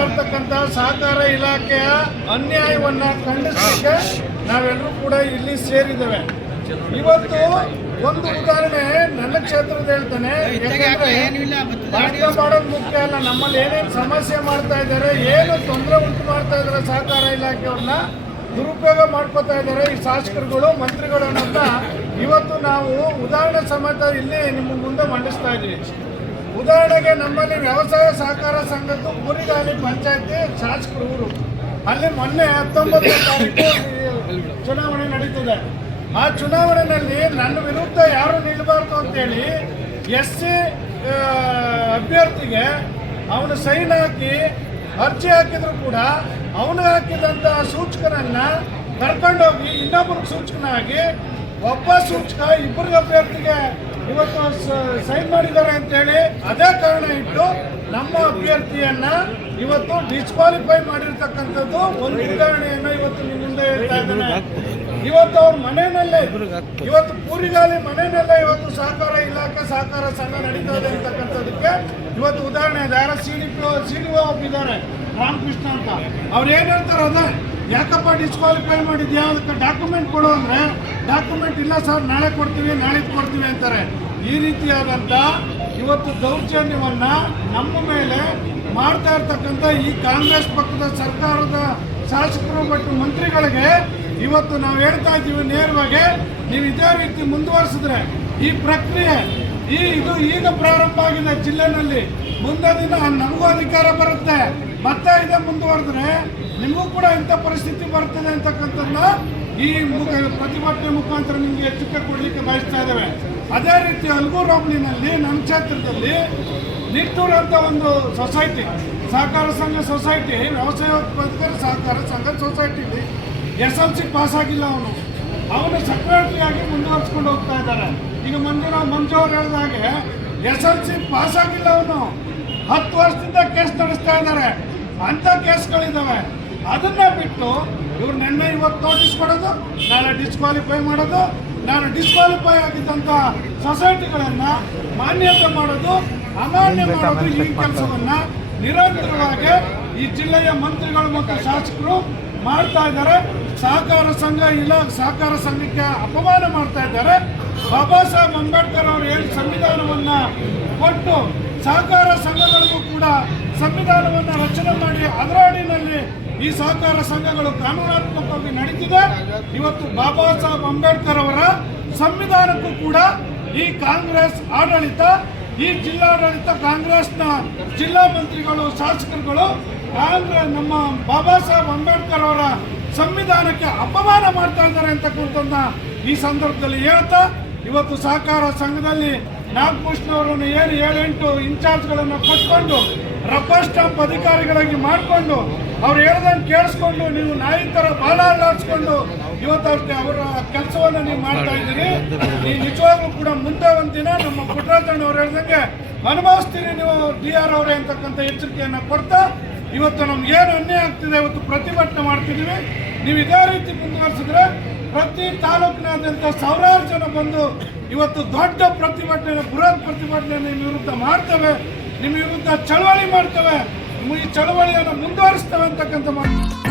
ಇರ್ತಕ್ಕಂಥ ಸಹಕಾರ ಇಲಾಖೆಯ ಅನ್ಯಾಯವನ್ನ ಖಂಡಿಸಲಿಕ್ಕೆ ನಾವೆಲ್ಲರೂ ಕೂಡ ಇಲ್ಲಿ ಸೇರಿದ್ದೇವೆ. ಇವತ್ತು ಒಂದು ಉದಾಹರಣೆ ನನ್ನ ಕ್ಷೇತ್ರದ ಹೇಳ್ತಾನೆ. ಭಾಷಣ ಮಾಡೋದು ಮುಖ್ಯ ಅಲ್ಲ ನಮ್ಮಲ್ಲಿ ಏನೇನು ಸಮಸ್ಯೆ ಮಾಡ್ತಾ ಇದ್ದಾರೆ ಏನು ತೊಂದರೆ ಉಂಟು ಮಾಡ್ತಾ ಇದ್ದಾರೆ ಸಹಕಾರ ಇಲಾಖೆಯವ್ರನ್ನ ದುರುಪಯೋಗ ಮಾಡ್ಕೋತಾ ಇದ್ದಾರೆ ಈ ಶಾಸಕರುಗಳು ಮಂತ್ರಿಗಳು ಅನ್ನೋದನ್ನ ಇವತ್ತು ನಾವು ಉದಾಹರಣೆ ಸಮೇತ ಇಲ್ಲಿ ನಿಮ್ಮ ಮುಂದೆ ಮಂಡಿಸ್ತಾ ಇದ್ದೀವಿ. ಉದಾಹರಣೆಗೆ ನಮ್ಮಲ್ಲಿ ವ್ಯವಸಾಯ ಸಹಕಾರ ಸಂಘದ್ದು ಕುರಿಗಾಲಿ ಪಂಚಾಯತಿ ಶಾಸಕರು ಊರು ಅಲ್ಲಿ ಮೊನ್ನೆ ಹತ್ತೊಂಬತ್ತು ತಾರೀಕು ಚುನಾವಣೆ ನಡೀತದೆ. ಆ ಚುನಾವಣೆಯಲ್ಲಿ ನನ್ನ ವಿರುದ್ಧ ಯಾರು ನಿಲ್ಲಬಾರ್ದು ಅಂತೇಳಿ ಎಸ್ ಸಿ ಅಭ್ಯರ್ಥಿಗೆ ಅವನು ಸೈನ್ ಹಾಕಿ ಅರ್ಜಿ ಹಾಕಿದ್ರು ಕೂಡ ಅವನು ಹಾಕಿದಂತ ಸೂಚಕರನ್ನ ಕರ್ಕೊಂಡೋಗಿ ಇನ್ನೊಬ್ಬರಿಗೆ ಸೂಚಕನಾಗಿ ಒಬ್ಬ ಸೂಚಕ ಇಬ್ಬರಿಗೆ ಅಭ್ಯರ್ಥಿಗೆ ಇವತ್ತು ಸೈನ್ ಮಾಡಿದ್ದಾರೆ ಅಂತೇಳಿ ಅದೇ ಕಾರಣ ಇಟ್ಟು ನಮ್ಮ ಅಭ್ಯರ್ಥಿಯನ್ನ ಇವತ್ತು ಡಿಸ್ಕ್ವಾಲಿಫೈ ಮಾಡಿರ್ತಕ್ಕಂಥದ್ದು ಒಂದು ಉದಾಹರಣೆಯನ್ನು ಇವತ್ತು ನಿಮ್ಮ ಮುಂದೆ ಹೇಳ್ತಾ ಇದ್ದೇನೆ. ಇವತ್ತು ಅವ್ರ ಮನೆಯಲ್ಲೇ, ಇವತ್ತು ಪೂರಿಗಾಲಿ ಮನೆಯಲ್ಲೇ ಇವತ್ತು ಸಹಕಾರ ಇಲಾಖೆ, ಸಹಕಾರ ಸಂಘ ನಡೀತಾ ಇದೆ ಅಂತಕ್ಕಂಥದ್ದಕ್ಕೆ ಇವತ್ತು ಉದಾಹರಣೆ ಇದೆ. ಯಾರ C D P C D ಒಬ್ಬಿದ್ದಾರೆ Ramakrishna ಅಂತ. ಅವ್ರು ಏನ್ ಹೇಳ್ತಾರೆ ಅದೇ. ಯಾಕಪ್ಪ ಡಿಸ್ಕ್ವಾಲಿಫೈ ಮಾಡಿದ್ಯಾ? ಅದಕ್ಕೆ ಡಾಕ್ಯುಮೆಂಟ್ ಕೊಡು ಅಂದರೆ ಡಾಕ್ಯುಮೆಂಟ್ ಇಲ್ಲ ಸರ್, ನಾಳೆ ಕೊಡ್ತೀವಿ ನಾಳೆ ಕೊಡ್ತೀವಿ ಅಂತಾರೆ. ಈ ರೀತಿಯಾದಂಥ ಇವತ್ತು ದೌರ್ಜನ್ಯವನ್ನು ನಮ್ಮ ಮೇಲೆ ಮಾಡ್ತಾ ಇರ್ತಕ್ಕಂಥ ಈ ಕಾಂಗ್ರೆಸ್ ಪಕ್ಷದ ಸರ್ಕಾರದ ಶಾಸಕರು ಮತ್ತು ಮಂತ್ರಿಗಳಿಗೆ ಇವತ್ತು ನಾವು ಹೇಳ್ತಾ ಇದ್ದೀವಿ ನೇರವಾಗಿ, ನೀವು ಇದೇ ರೀತಿ ಮುಂದುವರಿಸಿದ್ರೆ ಈ ಪ್ರಕ್ರಿಯೆ, ಈ ಇದು ಈಗ ಪ್ರಾರಂಭ ಆಗಿದೆ ಜಿಲ್ಲೆನಲ್ಲಿ. ಮುಂದೆ ದಿನ ನಮಗೂ ಅಧಿಕಾರ ಬರುತ್ತೆ. ಮತ್ತೆ ಇದೇ ಮುಂದುವರೆದ್ರೆ ನಿಮಗೂ ಕೂಡ ಇಂಥ ಪರಿಸ್ಥಿತಿ ಬರ್ತದೆ ಅಂತಕ್ಕಂಥದ್ದನ್ನ ಈ ಮುಖ ಪ್ರತಿಭಟನೆ ಮುಖಾಂತರ ನಿಮಗೆ ಎಚ್ಚರಿಕೆ ಕೊಡಲಿಕ್ಕೆ ಬಯಸ್ತಾ ಇದ್ದೇವೆ. ಅದೇ ರೀತಿ ಅಲ್ಗೂರ್ ಹೋಬಳಿನಲ್ಲಿ ನಮ್ಮ ಕ್ಷೇತ್ರದಲ್ಲಿ ನಿಟ್ಟೂರು ಅಂತ ಒಂದು ಸೊಸೈಟಿ, ಸಹಕಾರ ಸಂಘ ಸೊಸೈಟಿ ವ್ಯವಸಾಯ ಉತ್ಪಾದಕರ ಸಹಕಾರ ಸಂಘ ಸೊಸೈಟಿಲಿ ಎಸ್ ಎಲ್ ಸಿ ಪಾಸ್ ಆಗಿಲ್ಲ ಅವನು. ಅವನು ಸೆಕ್ರೆಟರಿಯಾಗಿ ಮುಂದುವರ್ಸ್ಕೊಂಡು ಹೋಗ್ತಾ ಇದ್ದಾರೆ. ಈಗ ಮಂಜುನ ಮಂಜು ಅವ್ರು ಹೇಳಿದ ಹಾಗೆ ಎಸ್ ಎಲ್ ಸಿ ಪಾಸ್ ಆಗಿಲ್ಲ ಅವನು. ಹತ್ತು ವರ್ಷದಿಂದ ಕೇಸ್ ನಡೆಸ್ತಾ ಇದ್ದಾರೆ. ಅಂಥ ಕೇಸ್ಗಳಿದ್ದಾವೆ ಅದನ್ನ ಬಿಟ್ಟು ಇವ್ರು ನಿನ್ನೆ ಇವತ್ತು ನೋಟಿಸ್ ಕೊಡೋದು ನಾಳೆ ಡಿಸ್ಕ್ವಾಲಿಫೈ ಮಾಡೋದು ನಾನು ಡಿಸ್ಕ್ವಾಲಿಫೈ ಆಗಿದ್ದಂಥ ಸೊಸೈಟಿಗಳನ್ನ ಮಾನ್ಯತೆ ಮಾಡೋದು ಅಮಾನ್ಯ ಮಾಡೋದು ಈ ಕೆಲಸವನ್ನ ನಿರಂತರವಾಗಿ ಈ ಜಿಲ್ಲೆಯ ಮಂತ್ರಿಗಳು ಮತ್ತು ಶಾಸಕರು ಮಾಡ್ತಾ ಇದ್ದಾರೆ. ಸಹಕಾರ ಸಂಘ ಇಲ್ಲ ಸಹಕಾರ ಸಂಘಕ್ಕೆ ಅಪಮಾನ ಮಾಡ್ತಾ ಇದ್ದಾರೆ. ಬಾಬಾ ಸಾಹೇಬ್ ಅಂಬೇಡ್ಕರ್ ಅವರು ಏನು ಸಂವಿಧಾನವನ್ನ ಕೊಟ್ಟು ಸಹಕಾರ ಸಂಘಗಳಿಗೂ ಕೂಡ ಸಂವಿಧಾನವನ್ನ ರಚನೆ ಮಾಡಿ ಅದರ ಅಡಿನಲ್ಲಿ ಈ ಸಹಕಾರ ಸಂಘಗಳು ಕಾನೂನಾತ್ಮಕವಾಗಿ ನಡೀತಿದೆ ಇವತ್ತು ಬಾಬಾ ಸಾಹೇಬ್ ಅಂಬೇಡ್ಕರ್ ಅವರ ಸಂವಿಧಾನಕ್ಕೂ ಕೂಡ ಈ ಕಾಂಗ್ರೆಸ್ ಆಡಳಿತ, ಈ ಜಿಲ್ಲಾಡಳಿತ ಕಾಂಗ್ರೆಸ್ನ ಜಿಲ್ಲಾ ಮಂತ್ರಿಗಳು, ಶಾಸಕರುಗಳು ಕಾಂಗ್ರೆಸ್ ನಮ್ಮ ಬಾಬಾ ಸಾಹೇಬ್ ಅಂಬೇಡ್ಕರ್ ಅವರ ಸಂವಿಧಾನಕ್ಕೆ ಅಪಮಾನ ಮಾಡ್ತಾ ಇದ್ದಾರೆ ಅಂತಕ್ಕಂಥದ್ದನ್ನ ಈ ಸಂದರ್ಭದಲ್ಲಿ ಹೇಳ್ತಾ, ಇವತ್ತು ಸಹಕಾರ ಸಂಘದಲ್ಲಿ ನಾಗಭೂಷಣ ಅವರನ್ನು ಏನು ಏಳೆಂಟು ಇನ್ಚಾರ್ಜ್ಗಳನ್ನು ಕೊಟ್ಕೊಂಡು ರಬ್ಬರ್ ಸ್ಟಾಂಪ್ ಅಧಿಕಾರಿಗಳಾಗಿ ಮಾಡಿಕೊಂಡು ಅವ್ರು ಹೇಳ್ದಂಗೆ ಕೇಳಿಸ್ಕೊಂಡು ನೀವು ನಾಯಿ ಥರ ಬಾಲ ಇವತ್ತು ಅವರ ಕೆಲಸವನ್ನು ನೀವು ಮಾಡ್ತಾ ಇದ್ದೀರಿ. ನೀವು ನಿಜವಾಗ್ಲೂ ಕೂಡ ಮುಂದೆ ದಿನ ನಮ್ಮ ಪುಟ್ಟರಾಜಣ್ಣ ಅವ್ರು ಹೇಳ್ದಂಗೆ ಅನುಭವಿಸ್ತೀರಿ ನೀವು ಡಿ ಆರ್ ಅವರೇ ಅಂತಕ್ಕಂಥ ಎಚ್ಚರಿಕೆಯನ್ನು ಕೊಡ್ತಾ ಇವತ್ತು ನಮ್ಗೆ ಏನು ಅನ್ಯಾಯ ಆಗ್ತಿದೆ ಇವತ್ತು ಪ್ರತಿಭಟನೆ ಮಾಡ್ತಿದ್ದೀವಿ. ನೀವು ಇದೇ ರೀತಿ ಮುಂದುವರಿಸಿದ್ರೆ ಪ್ರತಿ ತಾಲೂಕಿನಾದ್ಯಂತ ಸಾವಿರಾರು ಜನ ಬಂದು ಇವತ್ತು ದೊಡ್ಡ ಪ್ರತಿಭಟನೆ, ಬೃಹತ್ ಪ್ರತಿಭಟನೆ ನಿಮ್ಮ ವಿರುದ್ಧ ಮಾಡ್ತೇವೆ. ನಿಮ್ಮ ವಿರುದ್ಧ ಚಳವಳಿ ಮಾಡ್ತೇವೆ. ಈ ಚಳವಳಿಯನ್ನು ಮುಂದುವರಿಸ್ತೇವೆ ಅಂತಕ್ಕಂಥ ಮಾತು.